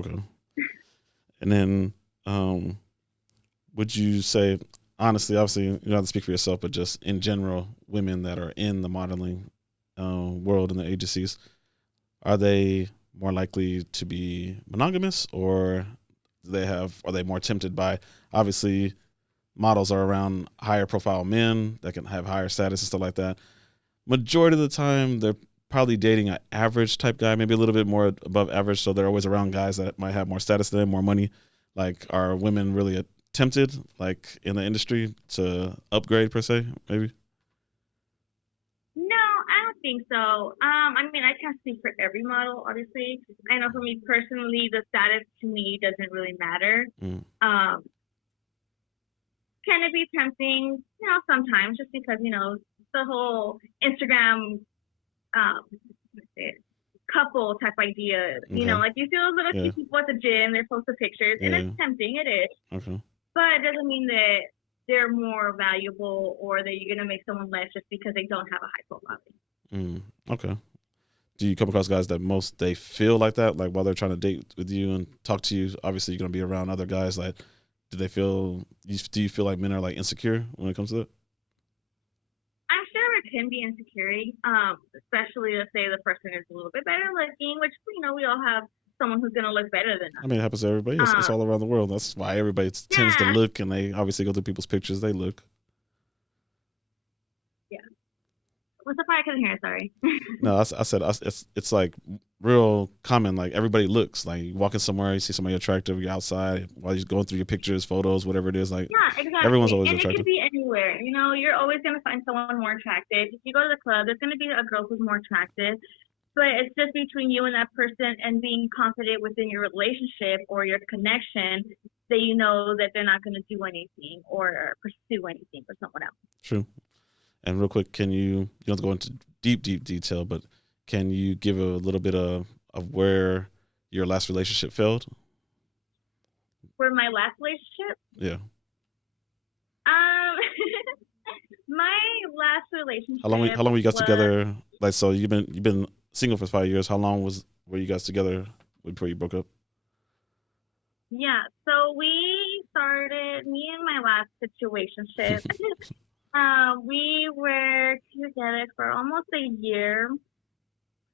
Okay. And then, um, would you say, honestly, obviously, you don't have to speak for yourself, but just in general, women that are in the modeling world and the agencies, are they more likely to be monogamous, or are they more tempted by, obviously, models are around higher profile men that can have higher status and stuff like that. Majority of the time, they're probably dating an average type guy, maybe a little bit more above average. So they're always around guys that might have more status than them, more money. Like, are women really tempted, like in the industry, to upgrade per se? Maybe. No, I don't think so. I mean, I can't speak for every model, obviously. I know for me personally, the status to me doesn't really matter. Mm, Um, can it be tempting? Sometimes just because, the whole Instagram let's say, couple type idea. okay. Like you see those little Yeah. cute people at the gym, they're posting pictures, and it's Yeah. tempting, it is. Okay. But it doesn't mean that they're more valuable or that you're gonna make someone less just because they don't have a high profile. Mm, okay. Do you come across guys that they feel like that, like while they're trying to date with you and talk to you? Obviously, you're gonna be around other guys. Like, do you feel like men are like insecure when it comes to that? I'm sure it can be insecurity, especially if say the person is a little bit better looking, which we all have someone who's gonna look better than I us. mean, it happens to everybody. It's Um, all around the world. That's why everybody tends to yeah, look, and they obviously go through people's pictures. They look. yeah. What's the part I couldn't hear? Sorry. No, I said it's like real common. Like, everybody looks. Like, you walking somewhere, you see somebody attractive, you're outside while you're going through your pictures, photos, whatever it is. Like, Yeah, everyone's exactly. always And it could attractive. be anywhere. You're always going to find someone more attractive. If you go to the club, there's going to be a girl who's more attractive. But it's just between you and that person and being confident within your relationship or your connection that you know that they're not going to do anything or pursue anything for someone else. True. And real quick, you don't have to go into deep detail, but can you give a little bit of where your last relationship failed? For my last relationship, Yeah. um, my last How relationship long were you guys was, together? Like, so you've been single for 5 years. How long were you guys together before you broke up? yeah, so me and my last situationship. We were together for almost a year.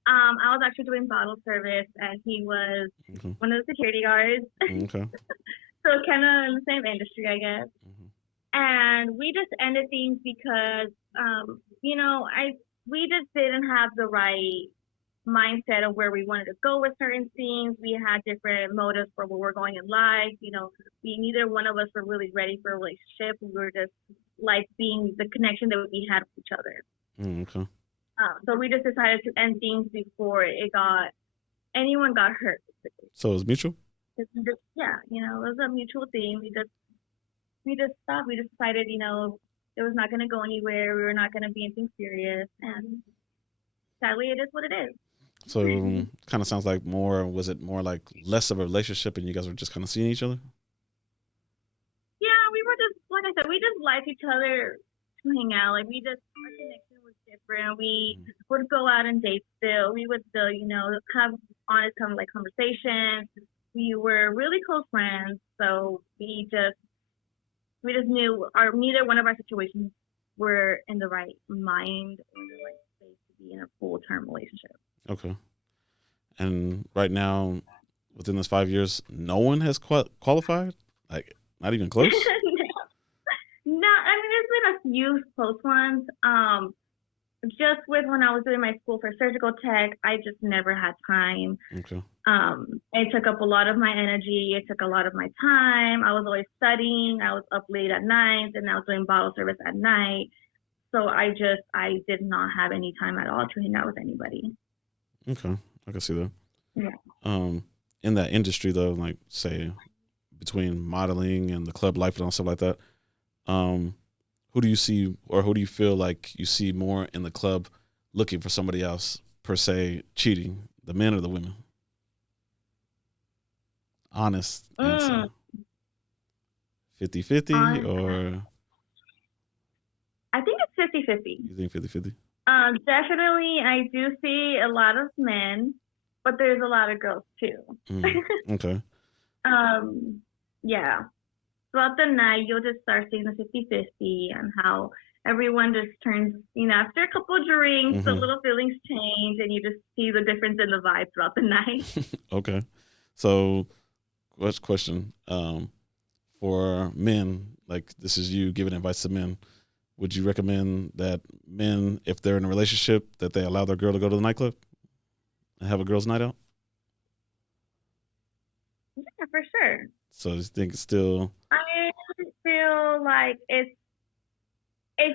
I was actually doing bottle service, and he was Okay. one of the security guards. Okay. So kind of in the same industry, I guess. Mhm. And we just ended things because, I we just didn't have the right mindset of where we wanted to go with certain things. We had different motives for where we're going in life. Neither one of us were really ready for a relationship. We were just like being the connection that we had with each other. Okay. So we just decided to end things before anyone got hurt. So it was mutual. Yeah, it was a mutual thing. We just stopped. We just decided, it was not going to go anywhere. We were not going to be anything serious, and sadly, it is what it is. So kind of sounds like more. Was it more like less of a relationship, and you guys were just kind of seeing each other? Yeah, we were just like I said, we just liked each other to hang out. Like our connection was different. We Mm. would go out and date still. We would still, have honest kind of like conversations. We were really close friends, so we just knew our neither one of our situations were in the right mind or the right space to be in a full term relationship. Okay. And right now, within this 5 years, no one has qualified. Like, not even close. No, I mean there's been a few close ones. Just with when I was doing my school for surgical tech, I just never had time. Okay. It took up a lot of my energy. It took a lot of my time. I was always studying. I was up late at night, and I was doing bottle service at night. So I did not have any time at all to hang out with anybody. Okay. I can see that. Yeah. Um, in that industry though, like, say, between modeling and the club life and all stuff like that, um, who do you see, or who do you feel like you see more in the club looking for somebody else per se, cheating, the men or the women? Honest answer. Mm, 50-50, on, or I think it's 50-50. you think 50-50? Definitely, I do see a lot of men. but there's a lot of girls too. Okay. um, yeah. Throughout the night, you'll just start seeing the 50-50 and how everyone just turns, after a couple of drinks, the Hmm. little feelings change and you just see the difference in the vibe throughout the night. Okay. So, question for men, like this is you giving advice to men. Would you recommend that men, if they're in a relationship, that they allow their girl to go to the nightclub and have a girls' night out? Yeah, for sure. So you think it's still I feel like if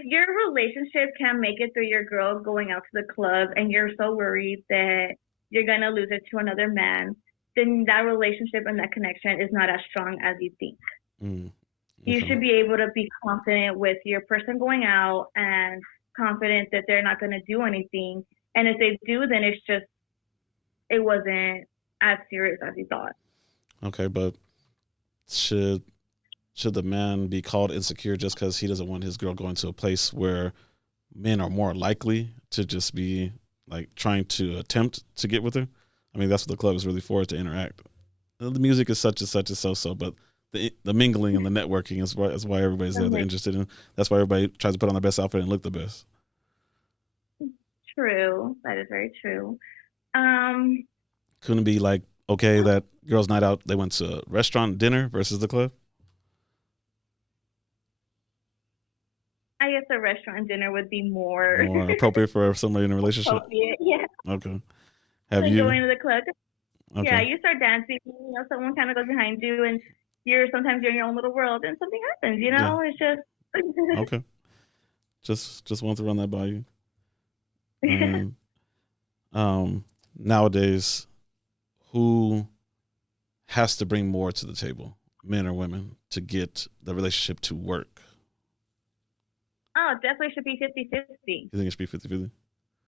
your relationship can't make it through your girl going out to the club and you're so worried that you're gonna lose it to another man, then that relationship and that connection is not as strong as you think. mm, You okay? should be able to be confident with your person going out and confident that they're not gonna do anything. And if they do, then it's just it wasn't as serious as you thought. Okay, but should should the man be called insecure just because he doesn't want his girl going to a place where men are more likely to just be like trying to attempt to get with her? I mean, that's what the club is really for, to interact. The music is such and such and so so, but the mingling and the networking is why everybody's there. They're Okay. interested in. That's why everybody tries to put on their best outfit and look the best. True. That is very true. Um, Couldn't it be like okay that girls' night out they went to a restaurant dinner versus the club? I guess a restaurant dinner would be more More appropriate for somebody in a relationship? appropriate. Yeah. Okay. Have Than you? going to the club. Yeah, Okay. you start dancing, someone kind of goes behind you and you're in your own little world and something happens, Yeah. it's just Okay. Just want to run that by you. And nowadays, who has to bring more to the table, men or women, to get the relationship to work? oh, definitely should be 50-50. You think it should be 50-50?